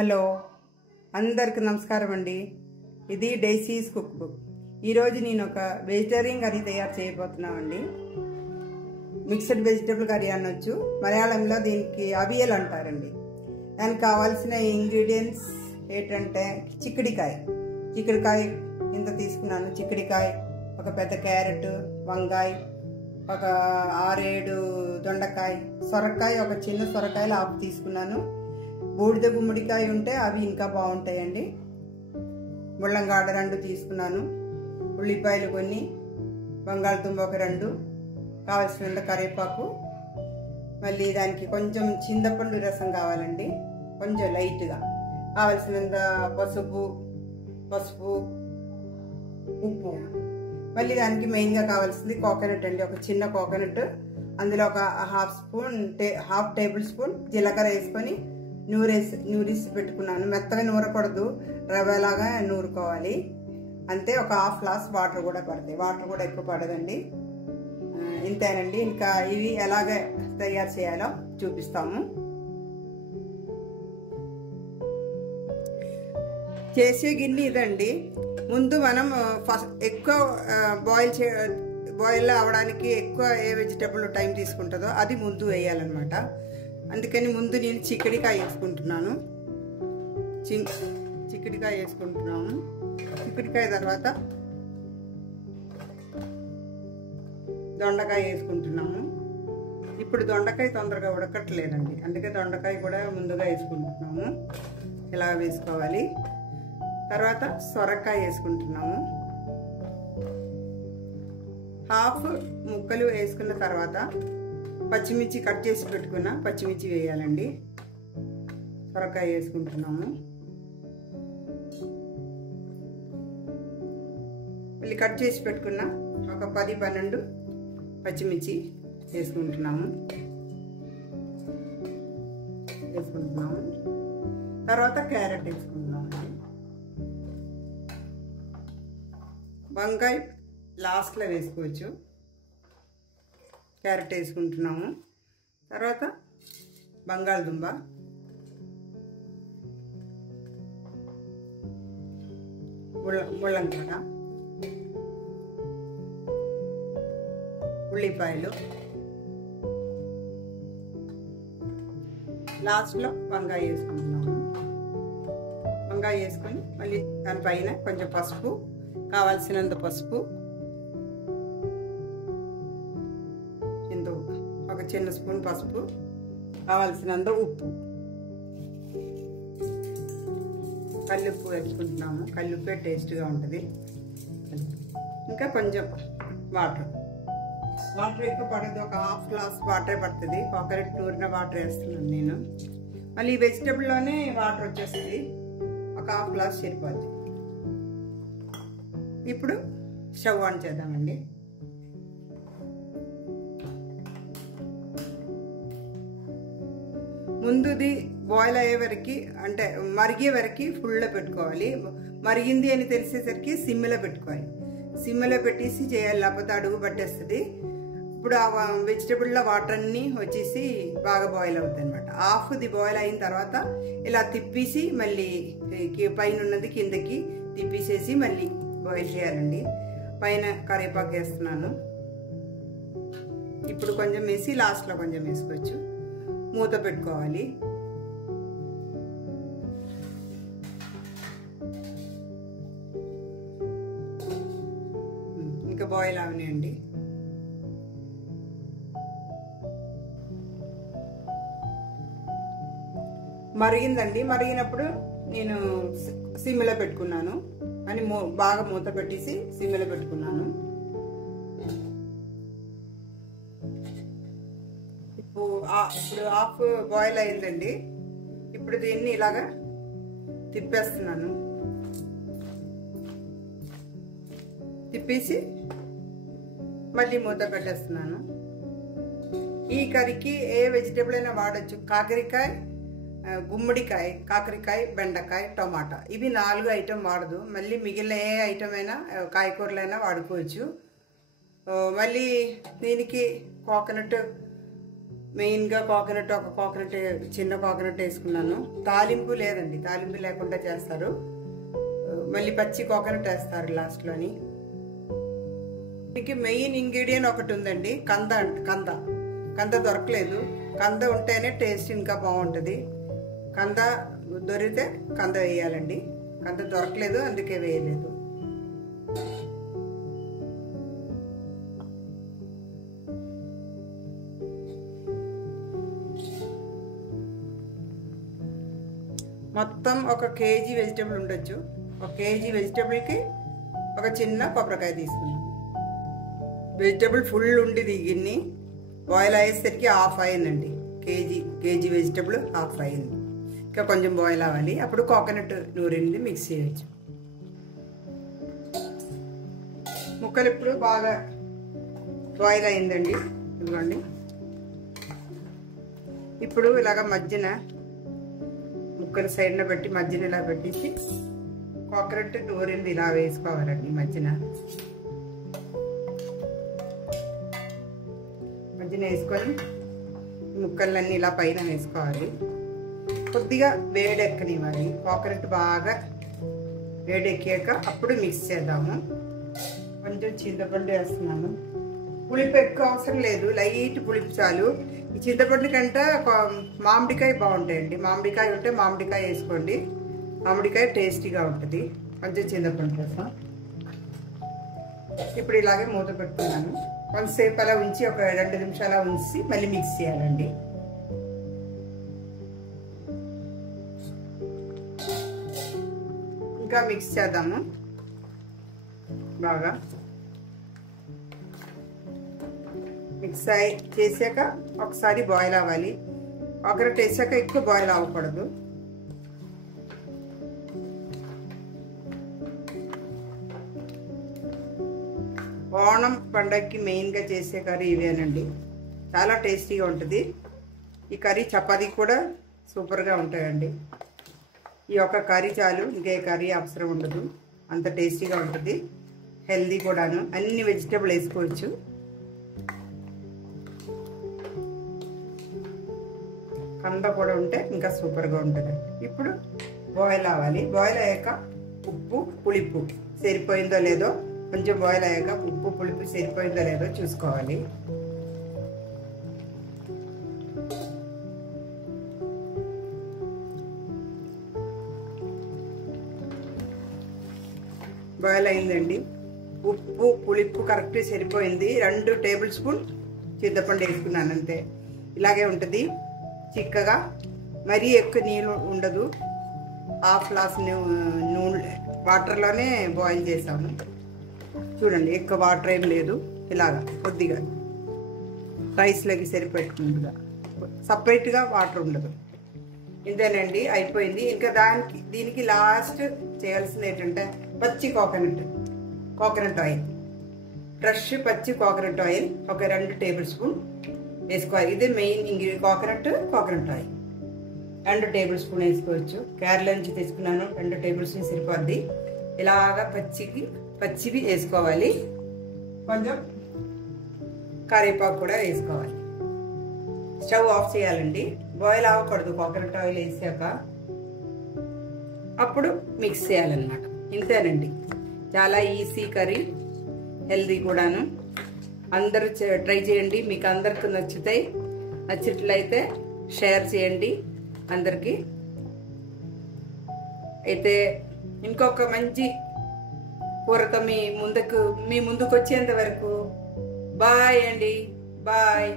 Hello అందరికి నమస్కారం అండి. ఇది డైసీస్ కుక్ బుక్. ఈరోజు నేను ఒక వెజిటేరియన్ కర్రీ తయారు చేయబోతున్నామండి. మిక్స్డ్ వెజిటబుల్ కర్రీ అనొచ్చు, మలయాళంలో దీనికి అవియల్ అంటారండి. దానికి కావాల్సిన ఇంగ్రీడియంట్స్ ఏంటంటే చిక్కుడికాయ ఇంత తీసుకున్నాను. చిక్కుడికాయ, ఒక పెద్ద క్యారెట్, వంకాయ, ఒక 6-7 దొండకాయ, సొరకాయ, ఒక చిన్న సొరకాయలు ఆకు తీసుకున్నాను. బూడిద గుమ్మడికాయ ఉంటే అవి ఇంకా బాగుంటాయండి. ముళ్ళంగాడ 2 తీసుకున్నాను. ఉల్లిపాయలు కొన్ని, బంగాళదుంప ఒక 2, కావాల్సినంత కరివేపాకు, మళ్ళీ దానికి కొంచెం చింతపండు రసం కావాలండి, కొంచెం లైట్గా, కావాల్సినంత పసుపు, ఉప్పు. మళ్ళీ దానికి మెయిన్గా కావాల్సింది కోకోనట్ అండి. ఒక చిన్న కోకోనట్, అందులో ఒక హాఫ్ టేబుల్ స్పూన్ జీలకర్ర వేసుకొని నూరేసి పెట్టుకున్నాను. మెత్తగా నూరకూడదు, రవ్వలాగా నూరుకోవాలి అంతే. ఒక హాఫ్ గ్లాస్ వాటర్ కూడా పడతాయి, వాటర్ కూడా ఎక్కువ పడదండి. ఇంతేనండి. ఇంకా ఇవి ఎలాగ తయారు చేయాలో చూపిస్తాము. చేసే గిన్నె ఇదండి. ముందు మనం ఎక్కువ బాయిల్ అవ్వడానికి ఎక్కువ ఏ వెజిటబుల్ టైం తీసుకుంటుందో అది ముందు వేయాలన్నమాట. అందుకని ముందు నేను చిక్కుడికాయ వేసుకుంటున్నాను. చిక్కుడికాయ తర్వాత దొండకాయ వేసుకుంటున్నాము. ఇప్పుడు దొండకాయ తొందరగా ఉడకట్లేదండి, అందుకే దొండకాయ కూడా ముందుగా వేసుకుంటున్నాము. ఇలా వేసుకోవాలి. తర్వాత సొరకాయ వేసుకుంటున్నాము. హాఫ్ ముక్కలు వేసుకున్న తర్వాత పచ్చిమిర్చి కట్ చేసి పెట్టుకున్న పచ్చిమిర్చి వేయాలండి. సొరకాయ వేసుకుంటున్నాము. మళ్ళీ కట్ చేసి పెట్టుకున్న ఒక 10-12 పచ్చిమిర్చి వేసుకుంటున్నాము. తర్వాత క్యారెట్ వేసుకుంటున్నాము. వంకాయ లాస్ట్లో వేసుకోవచ్చు. క్యారెట్ వేసుకుంటున్నాము. తర్వాత బంగాళదుంప, ముళ్ళంకాడ, ఉల్లిపాయలు, లాస్ట్లో వంకాయ వేసుకుంటున్నాము. వంకాయ వేసుకొని మళ్ళీ దానిపైన కొంచెం పసుపు, కావాల్సినంత పసుపు, ఒక చిన్న స్పూన్ పసుపు, కావాల్సినంత ఉప్పు, కల్లుప్పు వేసుకుంటున్నాము. కల్లుప్పే టేస్ట్గా ఉంటుంది. ఇంకా కొంచెం వాటర్ ఎక్కువ పడదు, ఒక హాఫ్ గ్లాస్ వాటర్ పడుతుంది. కోకోనట్ నూరిన వాటర్ వేస్తున్నాను నేను. మళ్ళీ ఈ వెజిటబుల్లోనే వాటర్ వచ్చేస్తుంది, ఒక హాఫ్ గ్లాస్ సరిపోద్ది. ఇప్పుడు స్టవ్ ఆన్ చేద్దామండి. ముందుది బాయిల్ అయ్యే వరకు, అంటే మరిగే వరకు ఫుల్లో పెట్టుకోవాలి. మరిగింది అని తెలిసేసరికి సిమ్లో పెట్టుకోవాలి. సిమ్లో పెట్టేసి చేయాలి, లేకపోతే అడుగు పట్టేస్తుంది. ఇప్పుడు ఆ వెజిటబుల్లో వాటర్ అన్నీ వచ్చేసి బాగా బాయిల్ అవుతుంది అనమాట. హాఫ్ది బాయిల్ అయిన తర్వాత ఇలా తిప్పేసి మళ్ళీ పైన ఉన్నది కిందకి తిప్పేసేసి మళ్ళీ బాయిల్ చేయాలండి. పైన కరివేపాకు వేస్తున్నాను. ఇప్పుడు కొంచెం వేసి లాస్ట్లో కొంచెం వేసుకోవచ్చు. మూత పెట్టుకోవాలి. ఇంకా బాయిల్ అవనియండి. మరిగిందండి. మరిగినప్పుడు నేను సిమ్లో పెట్టుకున్నాను అని బాగా మూత పెట్టేసి సిమ్లో పెట్టుకున్నాను. ఇప్పుడు హాఫ్ బాయిల్ అయిందండి. ఇప్పుడు దీన్ని ఇలాగా తిప్పేస్తున్నాను. తిప్పేసి మళ్ళీ మూత పెట్టేస్తున్నాను. ఈ కర్రీకి ఏ వెజిటేబుల్ అయినా వాడచ్చు. కాకరకాయ, గుమ్మడికాయ, కాకరకాయ, బెండకాయ, టమాటా, ఇవి 4 ఐటెం వాడదు. మళ్ళీ మిగిలిన ఏ ఐటమ్ అయినా కాయకూరలైనా వాడుకోవచ్చు. మళ్ళీ దీనికి కోకోనట్ మెయిన్గా కోకోనట్, ఒక కోకోనట్, చిన్న కోకోనట్ వేసుకున్నాను. తాలింపు లేదండి, తాలింపు లేకుండా చేస్తారు. మళ్ళీ పచ్చి కోకోనట్ వేస్తారు లాస్ట్లోని. దీనికి మెయిన్ ఇంగ్రీడియంట్ ఒకటి ఉందండి, కంద దొరకలేదు. కంద ఉంటేనే టేస్ట్ ఇంకా బాగుంటుంది. కంద దొరికితే కంద వేయాలండి. కంద దొరకలేదు, అందుకే వేయలేదు. మొత్తం 1 కేజీ వెజిటేబుల్ ఉండొచ్చు. 1 కేజీ వెజిటేబుల్కి ఒక చిన్న కొబ్బరికాయ తీసుకున్నాం. వెజిటేబుల్ ఫుల్ ఉండేది గిన్నె. బాయిల్ అయ్యేసరికి హాఫ్ అయిందండి. కేజీ వెజిటేబుల్ హాఫ్ అయింది. ఇంకా కొంచెం బాయిల్ అవ్వాలి. అప్పుడు కోకోనట్ నూరింది మిక్స్ చేయొచ్చు. ముక్కలు ఇప్పుడు బాగా బాయిల్ అయిందండి. ఇదిగోండి. ఇప్పుడు ఇలాగ మధ్యన ముక్కలు సైడ్న పెట్టి మధ్యన ఇలా పెట్టేసి కోకోనట్ నూరింది ఇలా వేసుకోవాలండి. మధ్యన వేసుకొని ముక్కలన్నీ ఇలా పైన వేసుకోవాలి. కొద్దిగా వేడెక్కనివ్వాలి. కోకోనట్ బాగా వేడెక్కాక అప్పుడు మిక్స్ చేద్దాము. కొంచెం చింతపండు వేస్తున్నాను. పులుపు ఎక్కువ అవసరం లేదు, లైట్ పులుపు చాలు. ఈ చింతపండు కంటే మామిడికాయ బాగుంటాయండి. మామిడికాయ ఉంటే మామిడికాయ వేసుకోండి. మామిడికాయ టేస్టీగా ఉంటుంది. కొంచెం చింతపండు కోసం ఇప్పుడు ఇలాగే మూత పెట్టుకున్నాను. కొంతసేపు అలా ఉంచి ఒక 2 నిమిషాలు ఉంచి మళ్ళీ మిక్స్ చేయాలండి. ఇంకా మిక్స్ చేద్దాము బాగా. మిక్స్ చేసాక ఒకసారి బాయిల్ అవ్వాలి. కోకోనట్ వేసాక ఎక్కువ బాయిల్ అవ్వకూడదు. ఓణం పండగకి మెయిన్గా చేసే కర్రీ ఇవేనండి. చాలా టేస్టీగా ఉంటుంది. ఈ కర్రీ చపాతీ కూడా సూపర్గా ఉంటాయండి. ఈ ఒక్క కర్రీ చాలు, ఇంకే కర్రీ అవసరం ఉండదు. అంత టేస్టీగా ఉంటుంది. హెల్దీ కూడాను. అన్ని వెజిటేబుల్ వేసుకోవచ్చు. కంద కూడా ఉంటే ఇంకా సూపర్గా ఉంటుంది. ఇప్పుడు బాయిల్ అవ్వాలి. బాయిల్ అయ్యాక ఉప్పు పులుపు సరిపోయిందో లేదో, కొంచెం బాయిల్ అయ్యాక ఉప్పు పులుపు సరిపోయిందో లేదో చూసుకోవాలి. బాయిల్ అయిందండి. ఉప్పు పులుపు కరెక్ట్ సరిపోయింది. 2 టేబుల్ స్పూన్ చింతపండు వేసుకున్నాను అంతే. ఇలాగే ఉంటుంది చిక్కగా. మరీ ఎక్కువ నీళ్ళు ఉండదు. హాఫ్ గ్లాస్ నూనె వాటర్లోనే బాయిల్ చేసాము. చూడండి, ఎక్కువ వాటర్ ఏం లేదు. ఇలాగా కొద్దిగా రైస్లోకి సరిపెట్టుకుంటుగా, సపరేట్గా వాటర్ ఉండదు. ఇంతేనండి, అయిపోయింది. ఇంకా దీనికి లాస్ట్ చేయాల్సింది ఏంటంటే పచ్చి కోకోనట్ ఆయిల్, ఫ్రెష్ పచ్చి కోకోనట్ ఆయిల్ ఒక 2 టేబుల్ స్పూన్ వేసుకోవాలి. ఇదే main ingredient. Coconut oil 2 table spoon వేసుకోవచ్చు. కేరళ నుంచి తెచ్చుకున్నాను. 2 టేబుల్ స్పూన్ సరిపోద్ది. ఇలాగా పచ్చివి వేసుకోవాలి. కొంచెం కరివేపాకు కూడా వేసుకోవాలి. స్టవ్ ఆఫ్ చేయాలండి. బాయిల్ అవ్వకూడదు కోకోనట్ ఆయిల్ వేసాక. అప్పుడు మిక్స్ చేయాలన్నమాట. ఇంతేనండి, చాలా ఈజీ కర్రీ, హెల్దీ కూడాను. అందరూ ట్రై చేయండి. మీకు అందరికి నచ్చినట్లయితే షేర్ చేయండి అందరికీ. అయితే ఇంకొక మంచి కూరతో మీ ముందుకు వచ్చేంత వరకు బాయ్ అండి. బాయ్.